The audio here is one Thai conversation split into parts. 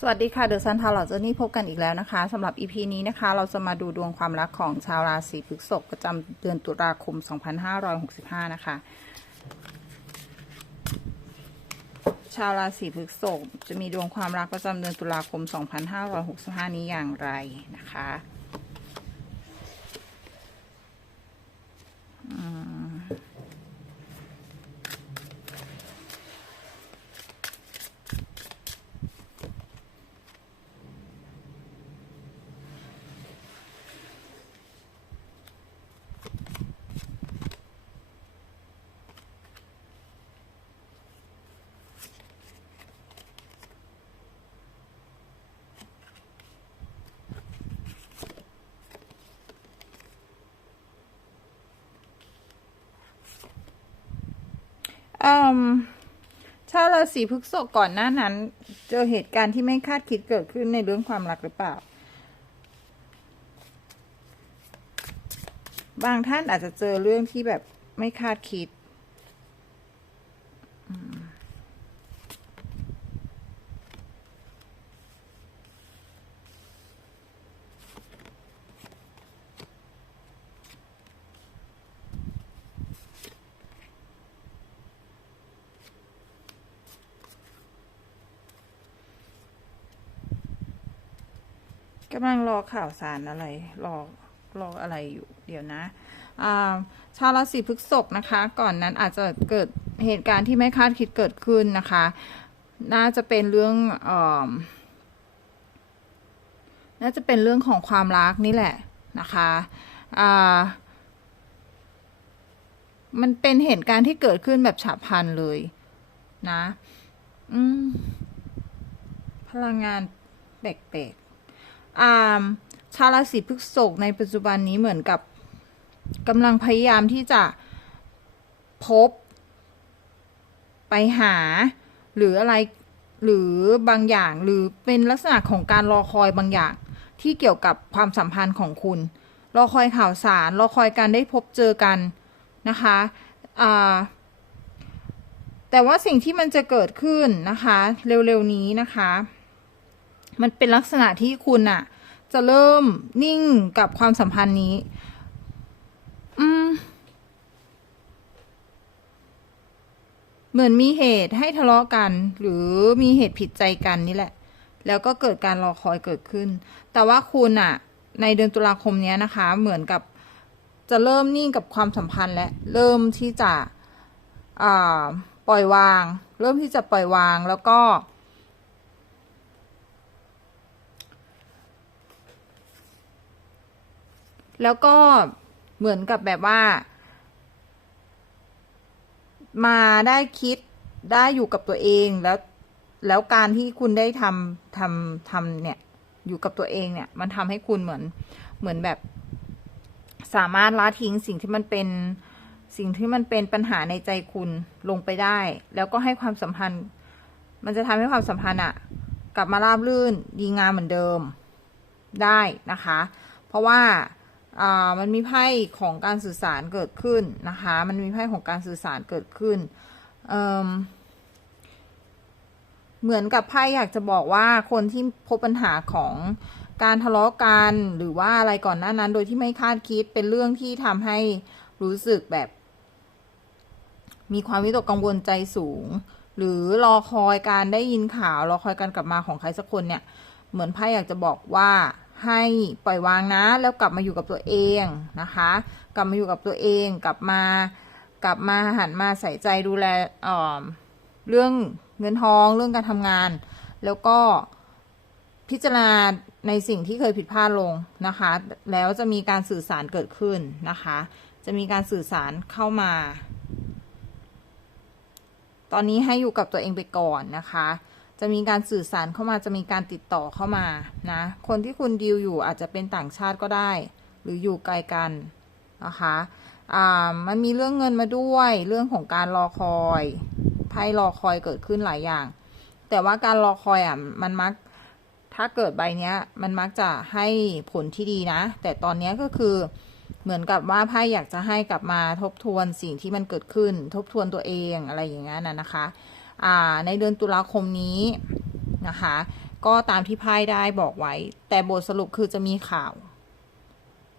สวัสดีค่ะเดอะซันทาร์ลอเจอนี่พบกันอีกแล้วนะคะสำหรับ EP นี้นะคะ เราจะมาดูดวงความรักของชาวราศีพฤษภประจำเดือนตุลาคม 2565 นะคะ ชาวราศีพฤษภจะมีดวงความรักประจำเดือนตุลาคม 2565 นี้อย่างไรนะคะ อืมชาวราศีพฤษภก่อนหน้านั้น เจอเหตุการณ์ที่ไม่คาดคิดเกิดขึ้นในเรื่องความรักหรือเปล่า บางท่านอาจจะเจอเรื่องที่แบบไม่คาดคิด กำลังรอข่าวสารอะไร รอ รออะไรอยู่ เดี๋ยวนะาชาวราศีพฤษภนะคะ ก่อนนั้นอาจจะเกิดเหตุการณ์ที่ไม่คาดคิดเกิดขึ้นนะคะ น่าจะเป็นเรื่องอน่าจะเป็นเรื่องของความรักนี่แหละนะคะมันเป็นเหตุการณ์ที่เกิดขึ้นแบบฉับพลันเลยนะ อืม พลังงานแปลกๆ อ่าชาวราศีพฤษภในปัจจุบันนี้เหมือนกับกำลังพยายามที่จะพบ ไปหา หรืออะไรหรือบางอย่างหรือเป็นลักษณะของการรอคอยบางอย่าง ที่เกี่ยวกับความสัมพันธ์ของคุณ รอคอยข่าวสาร รอคอยการได้พบเจอกันนะคะแต่ว่าสิ่งที่มันจะเกิดขึ้นนะคะ เร็วๆนี้นะคะ มันเป็นลักษณะที่คุณอะจะเริ่มนิ่งกับความสัมพันธ์นี้ อืม เหมือนมีเหตุให้ทะเลาะกัน หรือมีเหตุผิดใจกันนี่แหละ แล้วก็เกิดการรอคอยเกิดขึ้น แต่ว่าคุณอะในเดือนตุลาคมนี้นะคะ เหมือนกับจะเริ่มนิ่งกับความสัมพันธ์และเริ่มที่จะปล่อยวาง เริ่มที่จะปล่อยวางแล้วก็ แล้วก็เหมือนกับแบบว่า มาได้คิดได้อยู่กับตัวเองแล้วแล้วการที่คุณได้ทำทำทำเนี่ย อยู่กับตัวเองเนี่ย มันทำให้คุณเหมือนเหมือนแบบ สามารถละทิ้งสิ่งที่มันเป็นสิ่งที่มันเป็นปัญหาในใจคุณลงไปได้ แล้วก็ให้ความสัมพันธ์ มันจะทำให้ความสัมพันธ์อะกลับมาราบรื่นดีงามเหมือนเดิมได้นะคะ เพราะว่าอ่า มันมีไพ่ของการสื่อสารเกิดขึ้นนะคะ มันมีไพ่ของการสื่อสารเกิดขึ้นเเหมือนกับไพ่อยากจะบอกว่าคนที่พบปัญหาของการทะเลาะกันหรือว่าอะไรก่อนหน้านั้น โดยที่ไม่คาดคิดเป็นเรื่องที่ทำให้รู้สึกแบบ มีความวิตกกังวลใจสูง หรือรอคอยการได้ยินข่าวรอคอยการกลับมาของใครสักคนเนี่ย เหมือนไพ่อยากจะบอกว่า ให้ปล่อยวางนะ แล้วกลับมาอยู่กับตัวเองนะคะ กลับมาอยู่กับตัวเองกลับมากลับมาหันมาใส่ใจดูแลเเรื่องเงินทองเรื่องการทำงาน แล้วก็พิจารณาในสิ่งที่เคยผิดพลาดลงนะคะ แล้วจะมีการสื่อสารเกิดขึ้นนะคะ จะมีการสื่อสารเข้ามา ตอนนี้ให้อยู่กับตัวเองไปก่อนนะคะ จะมีการสื่อสารเข้ามาจะมีการติดต่อเข้ามานะ คนที่คุณดีลอยู่อาจจะเป็นต่างชาติก็ได้ หรืออยู่ไกลกันนะคะอ่ามันมีเรื่องเงินมาด้วย เรื่องของการรอคอยไพ่รอคอยเกิดขึ้นหลายอย่าง แต่ว่าการรอคอยอะมันมักถ้าเกิดใบเนี้ย มันมักจะให้ผลที่ดีนะ แต่ตอนนี้ก็คือเหมือนกับว่าไพ่อยากจะให้กลับมาทบทวนสิ่งที่มันเกิดขึ้น ทบทวนตัวเองอะไรอย่างเงี้ยนะนะคะ ในเดือนตุลาคมนี้นะคะก็ตามที่ไพ่ได้บอกไว้ แต่บทสรุปคือจะมีข่าว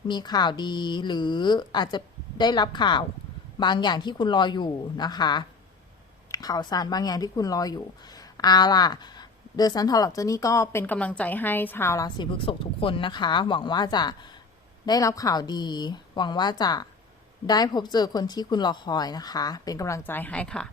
มีข่าวดีหรืออาจจะได้รับข่าวบางอย่างที่คุณรออยู่นะคะ ข่าวสารบางอย่างที่คุณรออยู่เอาล่ะเดอะซันทอร์เจนี่ก็เป็นกำลังใจให้ชาวราศีพฤษภทุกคนนะคะ หวังว่าจะได้รับข่าวดี หวังว่าจะได้พบเจอคนที่คุณรอคอยนะคะ เป็นกำลังใจให้ค่ะ